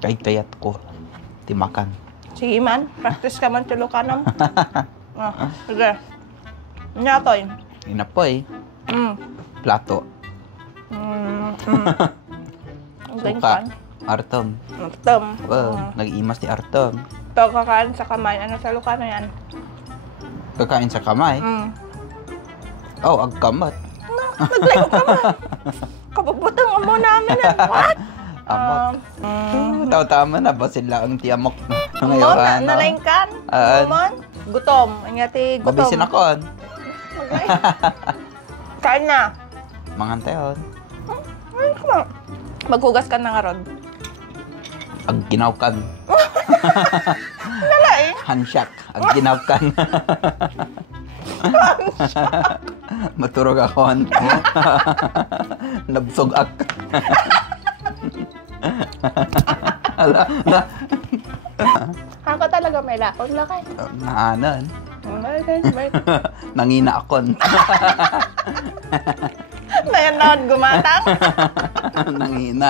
Kay tayat ko. Timakan. Sige man, practice ka man tulukanom. Sige. Nyatoy. Inapoy. Plato. Suka. Artom. Artom. Nag-iimas ni Artom. Ito, kakain sa kamay. Ano sa lukano yan? Kakain sa kamay? Oh, agkamat. Naglayo ka man. Kapabutang amo namin. What? Amok. Tama na ba sila ang tiamok? Ngayon, nalingkan. Gutom. Anyati gutom. Babisin ako. Kain na. Mangantayon. Maghugas ka na nga, Rod. Ang ginawkan. Dala eh. Hansyak. Ang ginawkan. Maturog ako. Nabsugak. Ala. Ako talaga may lakon lakay. Naanan. Wait. Nangina akon. Ngayon na gumatang. Nangina.